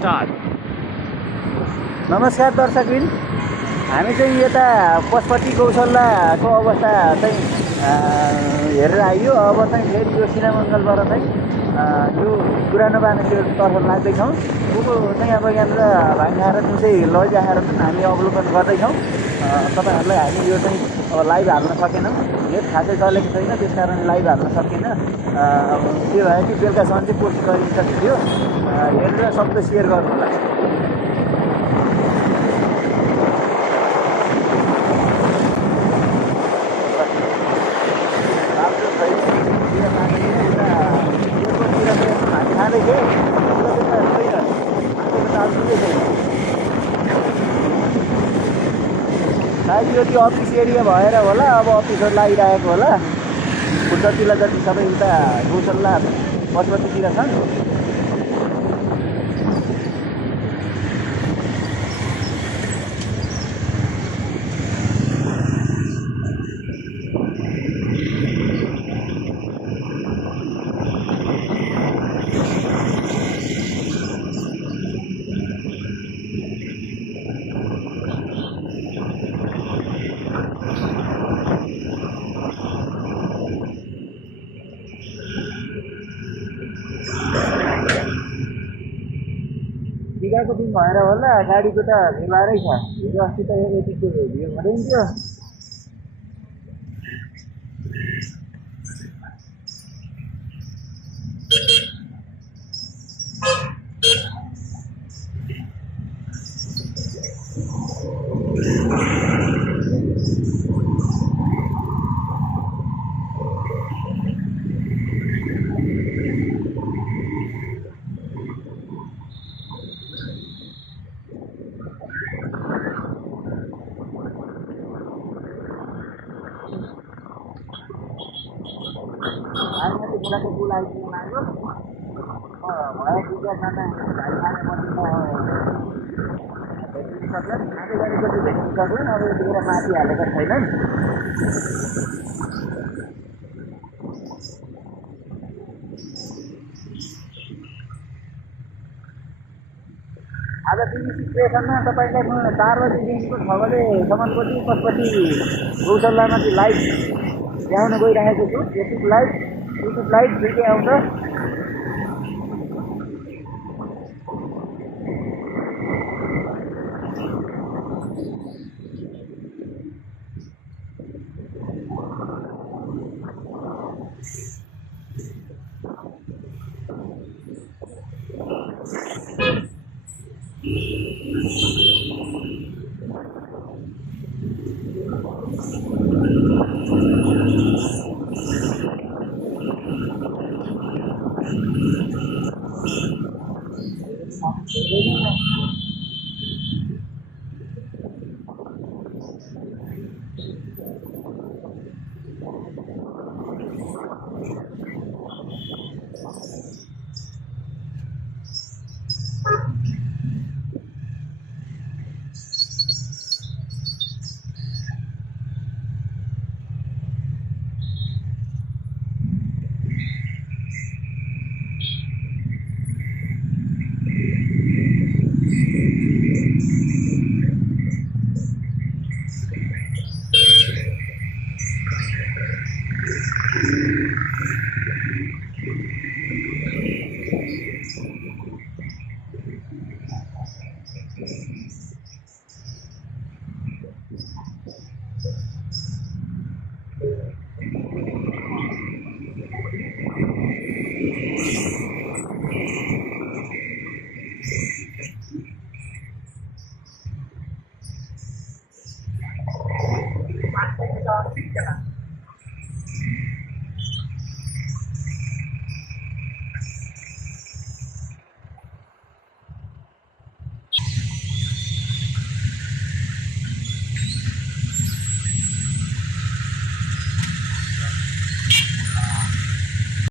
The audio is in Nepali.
start. नमस्कार दर्शकबिन, हामी चाहिँ यता पशुपति गौशालाको अवस्था चाहिँ हेरेर आइयो। अब चाहिँ फेरि यो सिनामङ्गलबाट चाहिँ यो पुरानो बानेश्वरतर्फ लाग्दैछौँ। ऊको चाहिँ अब यहाँनिर भाइनाएर जुन चाहिँ लैजाएर चाहिँ हामी अवलोकन गर्दैछौँ। तपाईँहरूलाई हामी यो चाहिँ अब लाइभ हाल्न सकेनौँ, नेट खासै चलेको छैन, त्यस कारण लाइभ हाल्न सकेन। त्यो भए कि बेलुकासम्म चाहिँ पोस्ट गरिन्छ भिडियो, हेरेर सबैले सेयर गर्नु होला। सायद यो त्यो अफिस एरिया भएर होला, अब अफिसहरू लागिरहेको होला। फुर्सतिला जति सबै उता गौशाला पशुपतितिर छन्। टिकाको दिन भएर होला, गाडीको त भिडभाडै छ। हिजो अस्ति त यतिको भिड हुँदैन थियो। बुढाको बुल आइपुग्नु लाग्यो। भयो दुईजना भाइ खानेपछि भेटिनु सक्दैन, खाँदै गरेपछि भेटिनु सक्दैन। अब यतिखेर माथि हालेका छैनन्। आज टिभी स्टेसनमा तपाईँलाई म 4 बजीदेखिको 6 बजेसम्मको चाहिँ पशुपति गौशालामा चाहिँ लाइभ ल्याउन गइरहेको छु। युट्युब लाइभ दुईटै आउँछ।